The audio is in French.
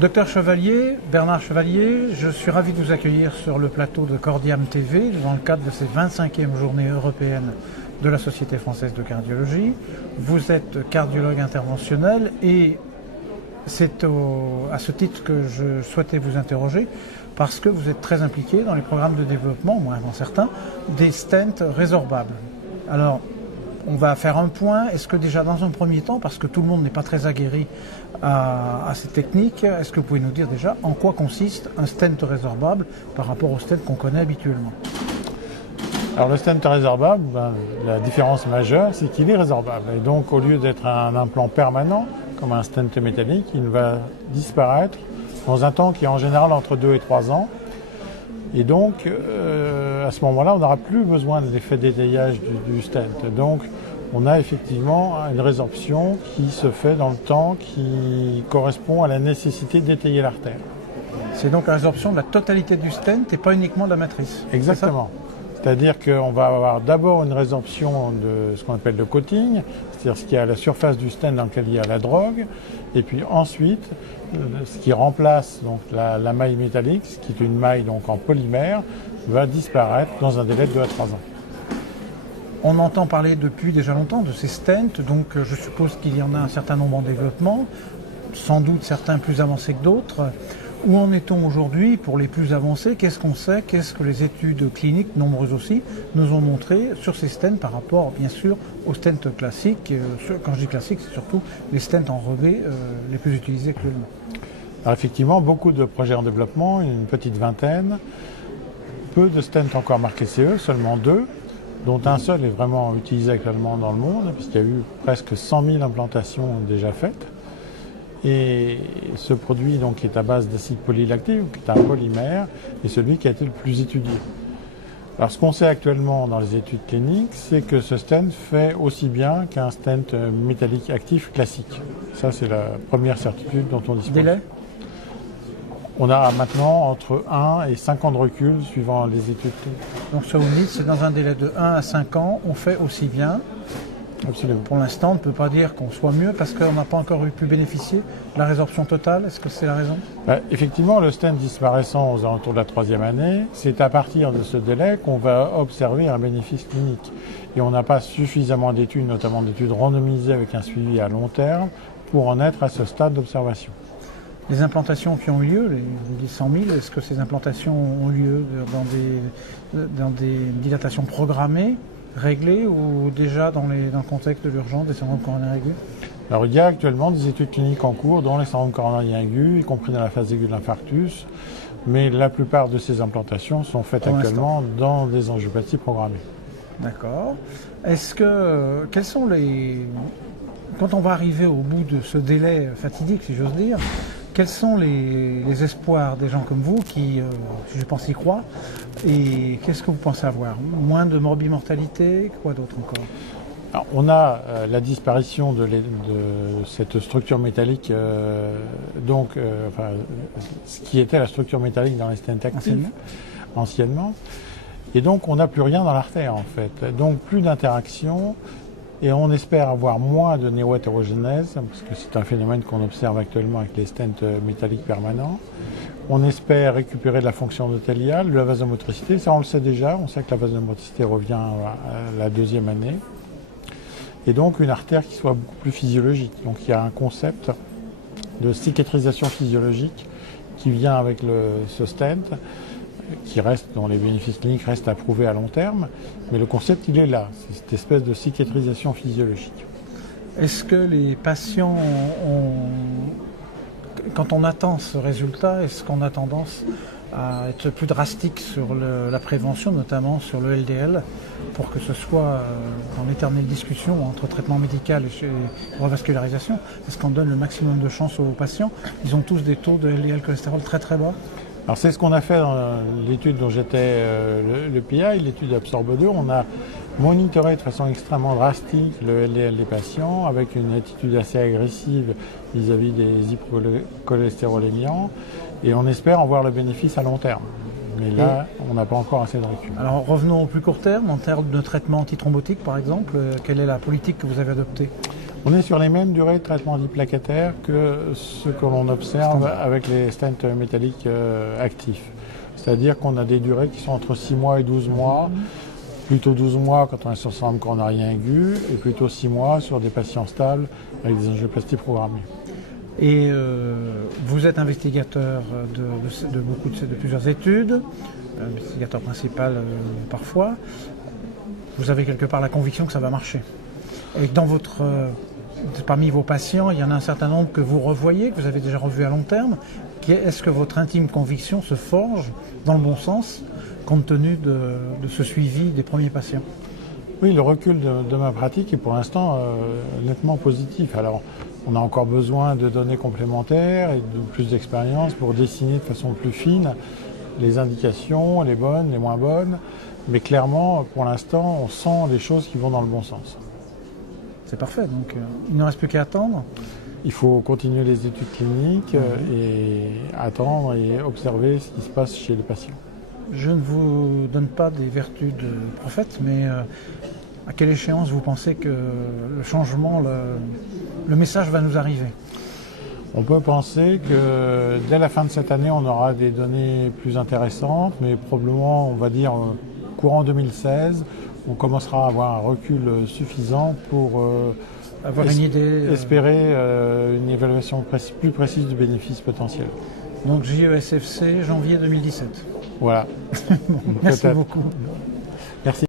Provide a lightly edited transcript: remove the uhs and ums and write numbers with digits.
Docteur Chevalier, Bernard Chevalier, je suis ravi de vous accueillir sur le plateau de Cordiam TV dans le cadre de ces 25e journées européennes de la Société française de cardiologie. Vous êtes cardiologue interventionnel et c'est à ce titre que je souhaitais vous interroger parce que vous êtes très impliqué dans les programmes de développement, au moins dans certains, des stents résorbables. Alors, on va faire un point. Est-ce que déjà dans un premier temps, parce que tout le monde n'est pas très aguerri à ces techniques, est-ce que vous pouvez nous dire déjà en quoi consiste un stent résorbable par rapport au stent qu'on connaît habituellement? Alors le stent résorbable, la différence majeure, c'est qu'il est résorbable. Et donc au lieu d'être un implant permanent, comme un stent métallique, il va disparaître dans un temps qui est en général entre 2 et 3 ans. Et donc, à ce moment-là, on n'aura plus besoin de l'effet d'étayage du stent. Donc, on a effectivement une résorption qui se fait dans le temps, qui correspond à la nécessité d'étayer l'artère. C'est donc la résorption de la totalité du stent et pas uniquement de la matrice. Exactement. C'est-à-dire qu'on va avoir d'abord une résorption de ce qu'on appelle le coating, c'est-à-dire ce qui est à la surface du stent dans lequel il y a la drogue, et puis ensuite, ce qui remplace donc la maille métallique, ce qui est une maille donc en polymère, va disparaître dans un délai de 2 à 3 ans. On entend parler depuis déjà longtemps de ces stents, donc je suppose qu'il y en a un certain nombre en développement, sans doute certains plus avancés que d'autres. Où en est-on aujourd'hui pour les plus avancés? Qu'est-ce qu'on sait? Qu'est-ce que les études cliniques, nombreuses aussi, nous ont montré sur ces stents par rapport, bien sûr, aux stents classiques? Quand je dis classiques, c'est surtout les stents enrobés les plus utilisés actuellement. Alors effectivement, beaucoup de projets en développement, une petite vingtaine. Peu de stents encore marqués CE, seulement 2, dont un seul est vraiment utilisé actuellement dans le monde, puisqu'il y a eu presque 100 000 implantations déjà faites. Et ce produit donc, est à base d'acide polylactique, qui est un polymère, est celui qui a été le plus étudié. Alors ce qu'on sait actuellement dans les études cliniques, c'est que ce stent fait aussi bien qu'un stent métallique actif classique. Ça, c'est la première certitude dont on dispose. Délai? On a maintenant entre 1 et 5 ans de recul suivant les études cliniques. Donc ça vous dit, c'est dans un délai de 1 à 5 ans, on fait aussi bien. Absolument. Pour l'instant, on ne peut pas dire qu'on soit mieux parce qu'on n'a pas encore pu bénéficier de la résorption totale. Est-ce que c'est la raison? Effectivement, le stent disparaissant aux alentours de la 3e année, c'est à partir de ce délai qu'on va observer un bénéfice clinique. Et on n'a pas suffisamment d'études, notamment d'études randomisées avec un suivi à long terme, pour en être à ce stade d'observation. Les implantations qui ont eu lieu, les 100 000, est-ce que ces implantations ont lieu dans des dilatations programmées, réglées ou déjà dans le contexte de l'urgence des syndromes coronariens aigus? Alors il y a actuellement des études cliniques en cours dans les syndromes coronariens aigus, y compris dans la phase aiguë de l'infarctus, mais la plupart de ces implantations sont faites actuellement dans des angiopathies programmées. D'accord. Quels sont les... Quand on va arriver au bout de ce délai fatidique, si j'ose dire, quels sont les espoirs des gens comme vous qui, je pense, y croient? Et qu'est-ce que vous pensez avoir? Moins de morbimortalité? Quoi d'autre encore? Alors, on a la disparition de cette structure métallique, ce qui était la structure métallique dans les stents actifs, anciennement. Et donc, on n'a plus rien dans l'artère, en fait. Donc, plus d'interaction. Et on espère avoir moins de néo-hétérogénèse, parce que c'est un phénomène qu'on observe actuellement avec les stents métalliques permanents. On espère récupérer de la fonction endothéliale, de la vasomotricité. Ça, on le sait déjà. On sait que la vasomotricité revient à la 2e année. Et donc, une artère qui soit beaucoup plus physiologique. Donc, il y a un concept de cicatrisation physiologique qui vient avec ce stent, dont les bénéfices cliniques restent à prouver à long terme, mais le concept il est là, c'est cette espèce de cicatrisation physiologique. Est-ce que les patients quand on attend ce résultat, est-ce qu'on a tendance à être plus drastique sur la prévention, notamment sur le LDL, pour que ce soit en éternelle discussion entre traitement médical et revascularisation? Est-ce qu'on donne le maximum de chance aux patients? Ils ont tous des taux de LDL cholestérol très très bas? Alors c'est ce qu'on a fait dans l'étude dont j'étais le PI, l'étude Absorbe 2. On a monitoré de façon extrêmement drastique le LDL des patients avec une attitude assez agressive vis-à-vis des hypercholestérolémiants et on espère en voir le bénéfice à long terme. Mais là, on n'a pas encore assez de recul. Alors revenons au plus court terme, en termes de traitement antithrombotique par exemple, quelle est la politique que vous avez adoptée? On est sur les mêmes durées de traitement antiplaquettaire que ce que l'on observe avec les stents métalliques actifs. C'est-à-dire qu'on a des durées qui sont entre 6 mois et 12 mois, plutôt 12 mois quand on est sur syndrome coronarien aigu, et plutôt 6 mois sur des patients stables avec des angioplasties programmées. Et vous êtes investigateur de plusieurs études, investigateur principal parfois. Vous avez quelque part la conviction que ça va marcher. Et parmi vos patients, il y en a un certain nombre que vous revoyez, que vous avez déjà revus à long terme. Est-ce que votre intime conviction se forge dans le bon sens, compte tenu de ce suivi des premiers patients? Oui, le recul de ma pratique est pour l'instant nettement positif. Alors, on a encore besoin de données complémentaires et de plus d'expérience pour dessiner de façon plus fine les indications, les bonnes, les moins bonnes. Mais clairement, pour l'instant, on sent des choses qui vont dans le bon sens. C'est parfait, donc il ne reste plus qu'à attendre. Il faut continuer les études cliniques et attendre et observer ce qui se passe chez les patients. Je ne vous donne pas des vertus de prophète, mais à quelle échéance vous pensez que le changement, le message va nous arriver? On peut penser que dès la fin de cette année, on aura des données plus intéressantes, mais probablement, on va dire, courant 2016, on commencera à avoir un recul suffisant pour avoir une idée, espérer une évaluation plus précise du bénéfice potentiel. Donc JESFC, janvier 2017. Voilà. Merci beaucoup. Merci.